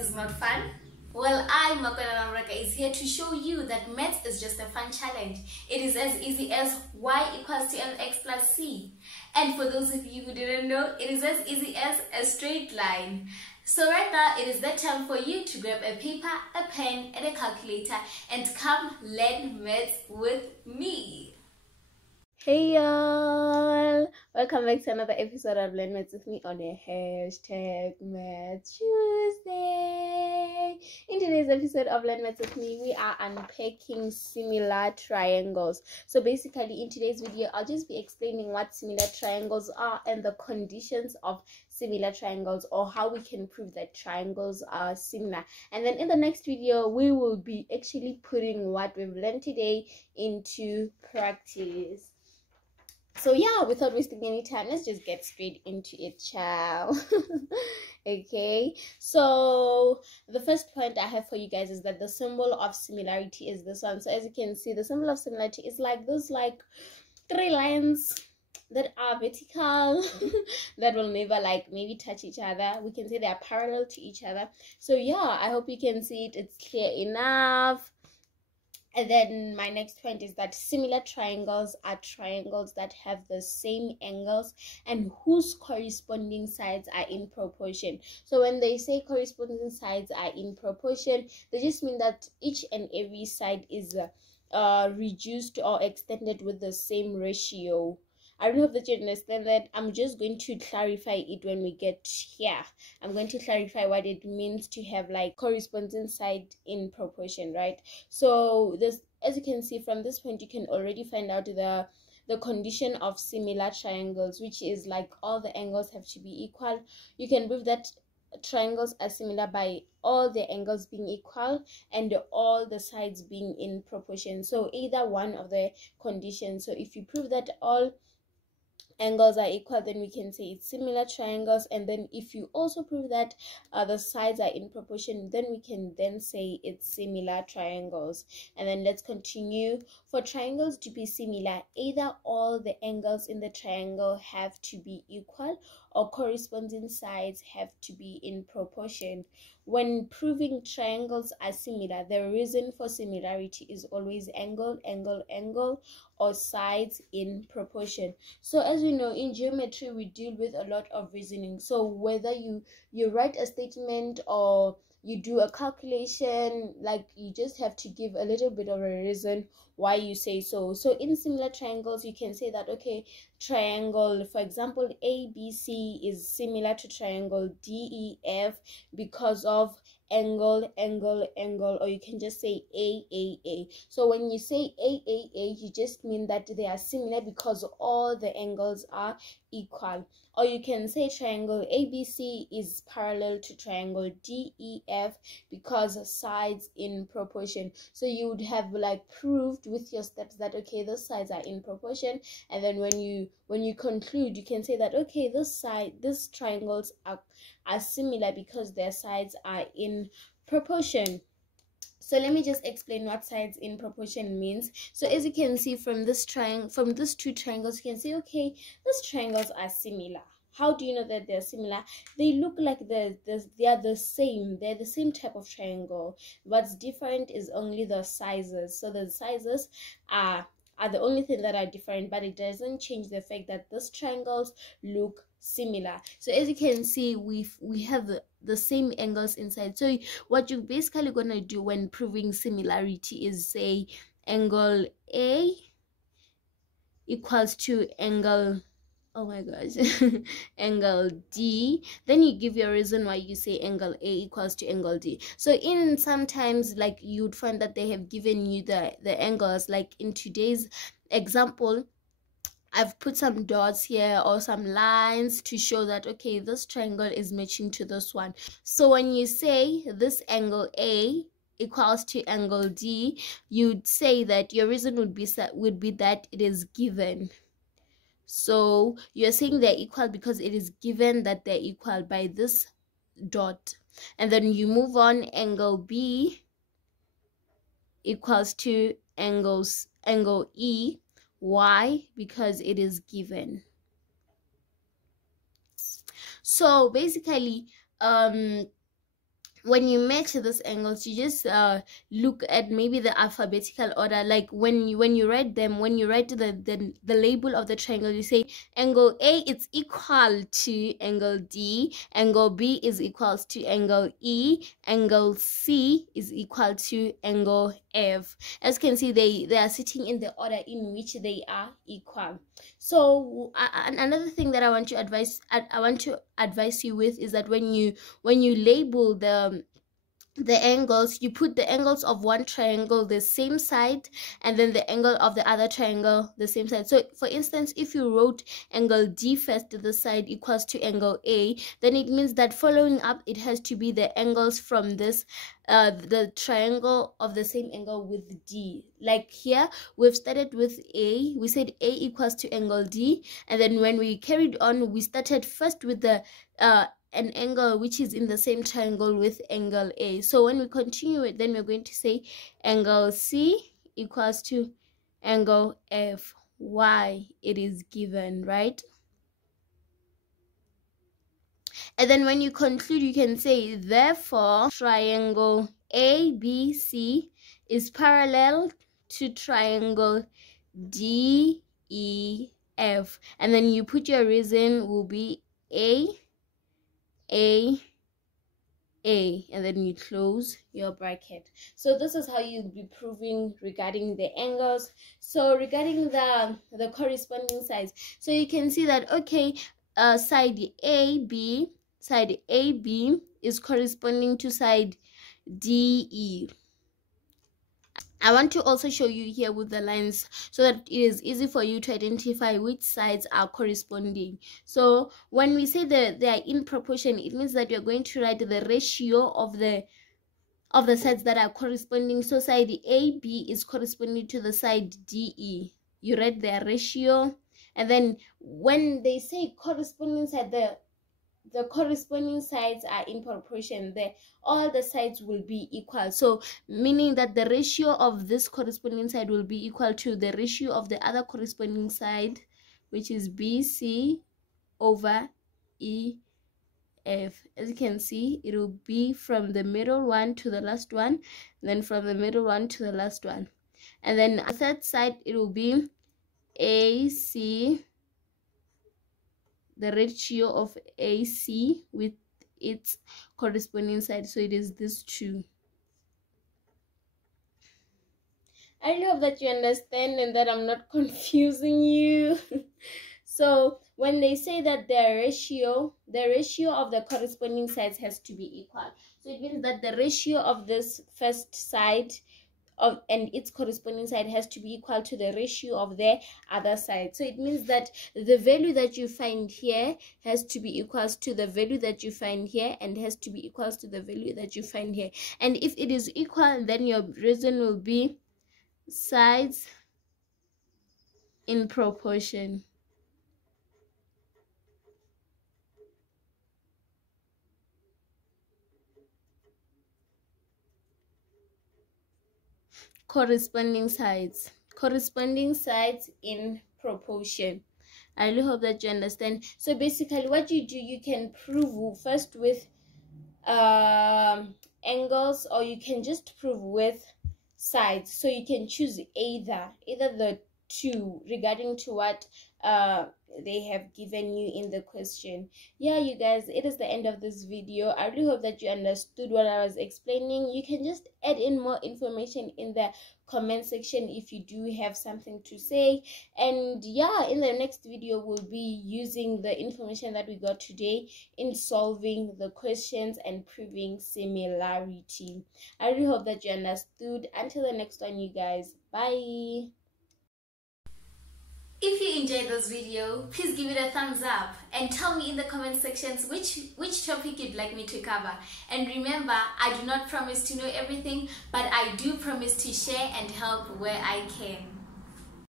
maths is not fun? Well, I, Makona Namraka, is here to show you that maths is just a fun challenge. It is as easy as y equals to mx plus c. And for those of you who didn't know, it is as easy as a straight line. So right now, it is that time for you to grab a paper, a pen, and a calculator and come learn maths with me. Hey y'all! Welcome back to another episode of Learn Maths with me on a #Maths Tuesday. In today's episode of Learn Maths with me, we are unpacking similar triangles. So basically, in today's video, I'll just be explaining what similar triangles are and the conditions of similar triangles, or how we can prove that triangles are similar. And then in the next video, we will be actually putting what we've learned today into practice. So yeah, without wasting any time, let's just get straight into it, child. Okay, so the first point I have for you guys is that the symbol of similarity is this one. So as you can see, the symbol of similarity is like this, like 3 lines that are vertical that will never maybe touch each other. We can say they are parallel to each other. So yeah, I hope you can see it. It's clear enough. And then my next point is that similar triangles are triangles that have the same angles and whose corresponding sides are in proportion. So when they say corresponding sides are in proportion, they just mean that each and every side is reduced or extended with the same ratio. I don't hope that you understand that. I'm just going to clarify it when we get here. I'm going to clarify what it means to have corresponding side in proportion, right? So this, as you can see from this point, you can already find out the condition of similar triangles, which is all the angles have to be equal. You can prove that triangles are similar by all the angles being equal and all the sides being in proportion. So either one of the conditions. So if you prove that all angles are equal, then we can say it's similar triangles. And then if you also prove that the sides are in proportion, then we can then say it's similar triangles. And then let's continue. For triangles to be similar, either all the angles in the triangle have to be equal or corresponding sides have to be in proportion. When proving triangles are similar, the reason for similarity is always angle, angle, angle, or sides in proportion. So as we know, in geometry we deal with a lot of reasoning. So whether you write a statement or you do a calculation, you just have to give a little bit of a reason why you say so. So in similar triangles, you can say that, okay, triangle, for example, ABC is similar to triangle DEF because of angle, angle, angle, or you can just say AAA. So when you say AAA, you just mean that they are similar because all the angles are equal. Or you can say triangle ABC is parallel to triangle DEF because sides in proportion. So you would have proved with your steps that, okay, those sides are in proportion. And then when you conclude, you can say that, okay, these triangles are similar because their sides are in proportion. So let me just explain what sides in proportion means. So as you can see from this from these two triangles, you can say, okay, these triangles are similar. How do you know that they're similar? They look like they are the same. They're the same type of triangle. What's different is only the sizes. So the sizes are the only thing that are different, but it doesn't change the fact that these triangles look similar. So as you can see, we have the same angles inside. So what you're basically gonna do when proving similarity is say angle A equals to angle, oh my gosh, angle D. Then you give your reason why you say angle A equals to angle D. So in sometimes you'd find that they have given you the angles. In today's example, I've put some dots here or some lines to show that, okay, this triangle is matching to this one. So when you say this angle A equals to angle D, you'd say that your reason would be that it is given. So you're saying they're equal because it is given that they're equal by this dot. And then you move on, angle B equals to angle E. Why? Because it is given. So basically, when you match these angles, you just look at maybe the alphabetical order. Like when you write them, when you write the label of the triangle, you say angle A is equal to angle D, angle B is equals to angle E, angle C is equal to angle F. As you can see, they are sitting in the order in which they are equal. So another thing that I want to advise you with is that when you label the angles, you put the angles of one triangle the same side, and then the angle of the other triangle the same side. So for instance, if you wrote angle D first, the side equals to angle A, then it means that following up it has to be the angles from this the triangle of the same angle with D. Like here we've started with A, we said A equals to angle D, and then when we carried on, we started first with the an angle which is in the same triangle with angle A. So when we continue it, then we're going to say angle C equals to angle F. Why? It is given, right? And then when you conclude, you can say, therefore, triangle ABC is parallel to triangle DEF. And then you put your reason will be A, and then you close your bracket. So this is how you'll be proving regarding the angles. So regarding the corresponding sides, so you can see that, okay, side AB is corresponding to side DE. I want to also show you here with the lines so that it is easy for you to identify which sides are corresponding. So when we say that they are in proportion, it means that you're going to write the ratio of the sides that are corresponding. So side AB is corresponding to the side DE. You write their ratio, and then when they say corresponding side, the corresponding sides are in proportion. All the sides will be equal, so meaning that the ratio of this corresponding side will be equal to the ratio of the other corresponding side, which is BC over EF. As you can see, it will be from the middle one to the last one, then from the middle one to the last one, and then the third side it will be AC, the ratio of AC with its corresponding side. So it is this two. I really hope that you understand and that I'm not confusing you. So when they say that the ratio of the corresponding sides has to be equal, so it means that the ratio of this first side and its corresponding side has to be equal to the ratio of the other side. So it means that the value that you find here has to be equals to the value that you find here, and has to be equals to the value that you find here. And if it is equal, then your reason will be sides in proportion. Corresponding sides in proportion. I really hope that you understand. So basically what you do, you can prove first with angles, or you can just prove with sides. So you can choose either the two regarding to what they have given you in the question. Yeah, you guys, it is the end of this video. I really hope that you understood what I was explaining. You can just add in more information in the comment section if you do have something to say. And yeah, in the next video we'll be using the information that we got today in solving the questions and proving similarity. I really hope that you understood. Until the next one, you guys, bye. If you enjoyed this video, please give it a thumbs up and tell me in the comment sections which topic you'd like me to cover. And remember, I do not promise to know everything, but I do promise to share and help where I can.